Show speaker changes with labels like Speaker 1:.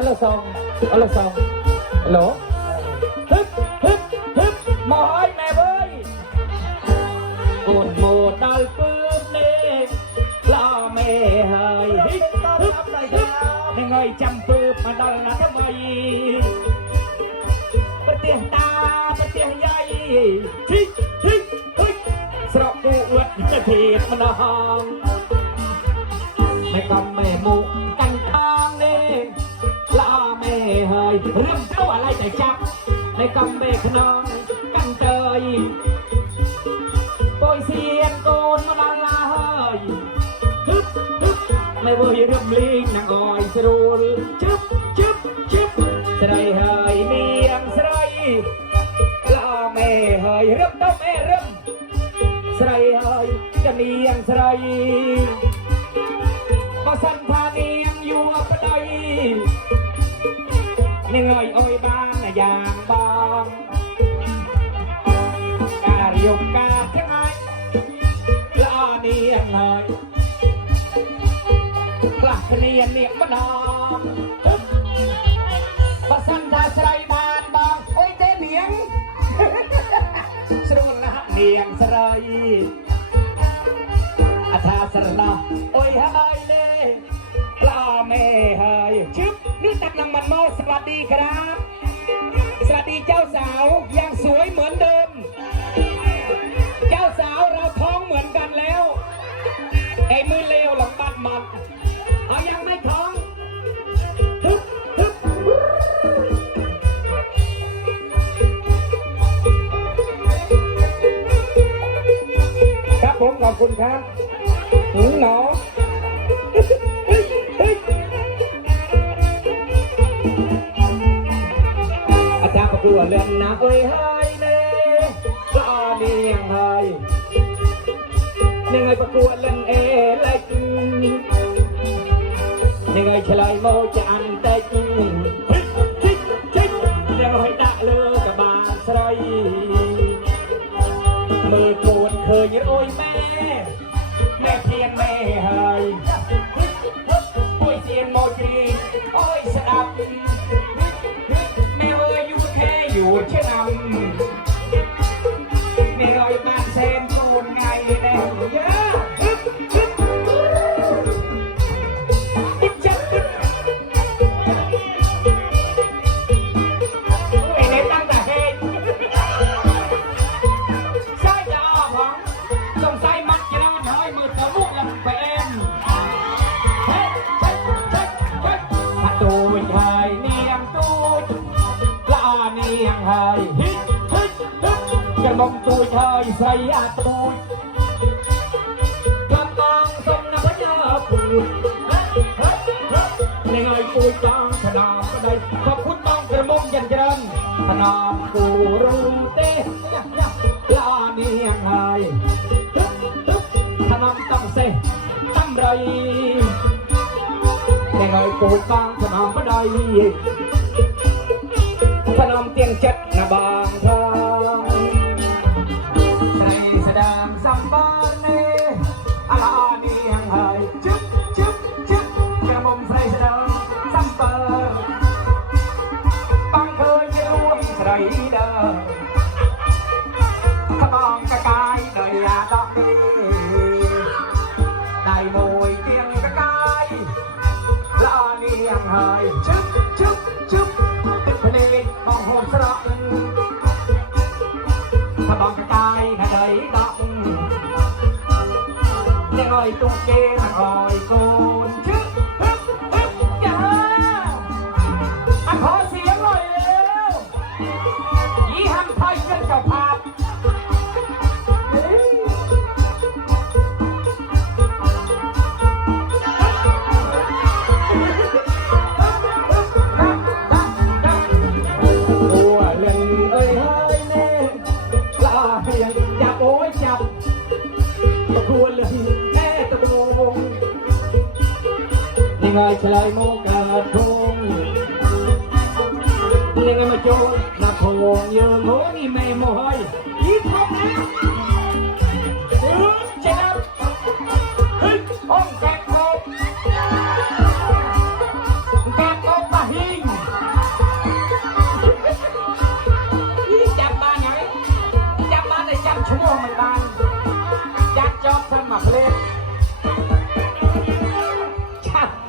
Speaker 1: là xong đó là xong lỗ hít hít hít mò hơi mẹ ơi buồn mù tay phương lên lo mẹ hơi hít hít hít những người chăm phương mà đòi là thế mây bất tiền ta bất tiền dây hít hít hít sợ cô ướt như thịt mà mẹ con mẹ mụn យរឹមទៅអាឡ័យតែចាប់នៅកំបែក្នុងកាន់តើយបុយសៀនកូនមកដល់ឡហើយហឹបហឹបមិនវិញរឹមលីងណងអយស្រួលចាប់ចាប់ចាប់ស្រីហើយមានស្រីឡមេហើយរឹមទៅមេរឹមស្រីហើយកានៀងស្រីបសន្តានៀងយូរប្តីនឹងអោយអោយបានយ៉ាងបងការយកការថ្ងៃល្អនាងឡើយខ្លះគ្នានេះម្ដងបសន្តាស្រីបានបងអុយទេនាងស្រួលណាស់នាងស្រីអថាស្រណោះអុយហាรือตักลังมันโมสวัสดีครับสวัสดีเจ้าสาวยังสวยเหมือนเดิม เจ้าสาวเราท้องเหมือนกันแล้ว ไอ้มือเลวหลังบัดมันเขายังไม่ท้อง ครับผมขอบคุณครับหนูหนอអាចារ្យប្រគួរលេងណាអើយហើយណែស្អាតនាងហើយនាងឲ្យប្រគួរលេងអេលេចនាងឲ្យឆ្លៃមកចាំតែជូនអើយ i can I leave? ហើយហ៊ិតហ៊ិតហ៊ិតកំងទួយហើយស្រីអាទួយកំងសំណបញ្ញាពូហ៊ិតហ៊ិតហ៊ិតនឹងឲ្យទួយចាំផ្ដោប្ដីខពុទ្ធបងក្រមុំយ៉ាងច្រើនថ្នមគូរំទេឡានៀងហើយថ្នមតំសេះតំរៃនឹងឲ្យទួយចាំផ្ដោប្ដី nhân chất là bàn Hãy subscribe cho kênh Ghiền Mì Gõ Để không bỏ lỡ những video hấp dẫn então ទីងឆ្លៃមកកាធូនទីងមកជូនណាខងយើងមកនេះមិនមកហើយពីខំណា